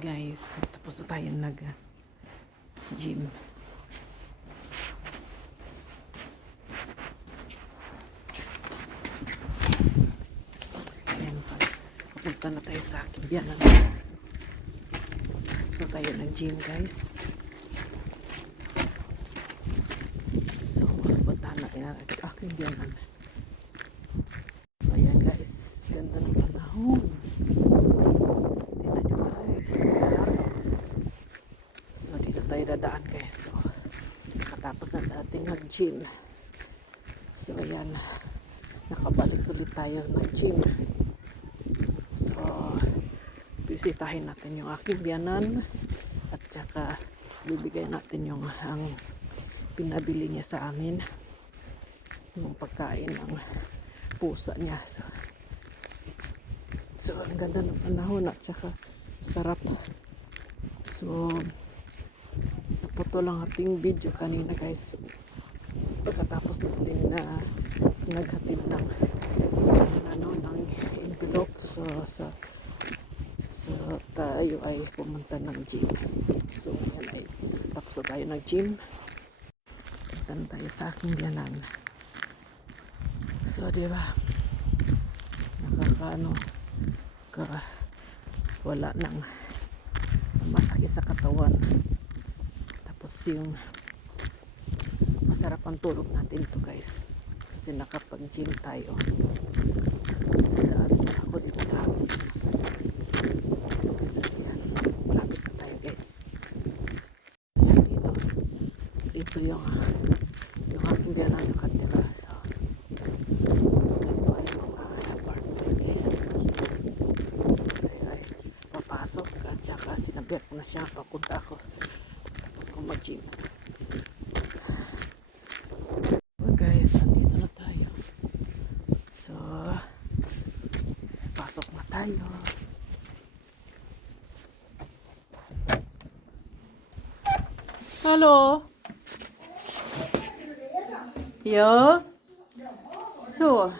Guys, tapos na tayo nag gym. Ayan pa. Papunta na tayo sa akin. Yan na guys. Tapos na tayo nag gym guys. So, punta na yan. Aking biyanan. Ayan guys. Ganda ng panahon. Tingnan nyo guys. Ayan. So, dito tayo dadaan guys. So, katapos na dating nag-gym. So, ayan. Nakabalik ulit tayo ng gym. So, bisitahin natin yung aking biyanan. At saka, bibigay natin yung ang pinabili niya sa amin. Yung pagkain ng pusa niya. So, so ang ganda ng panahon at saka sarap. So, naputo lang ating video kanina guys. So, pagkatapos natin na naghatid ng ano ng envelope. So so so tayo ay pumunta ng gym. So yan ay tapos na tayo ng gym. Punta tayo sa aking biyanan so di ba? Nakakaano ka wala nang masakit sa katawan tapos yung masarap ang tulog natin to guys. Kasi nakapag-gym tayo. So ako dito sa so yan malapit na tayo guys. Ayan dito dito yung yung aking biyanan nakatira so so ito ay mga apartment guys. So tayo ay papasok at saka sinabihan ko na siya papunta ako tapos ko mag-gym Well, guys, nandito na tayo. So, pasok na tayo. Hello? Ja? Så.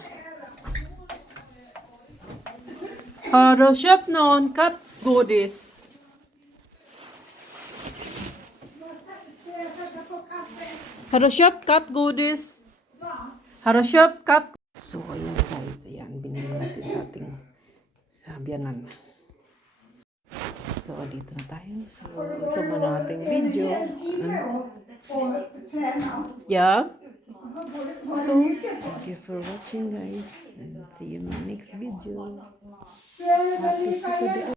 Har du köpt någon kattgodis? Har du köpt kattgodis? Har du köpt. So, ayan guys. Ayan, binili natin sa ating sa biyanan. So, dito na tayo. So, ito muna ating video. Yeah. So, thank you for watching guys. And see you in my next video. Happy Saturday.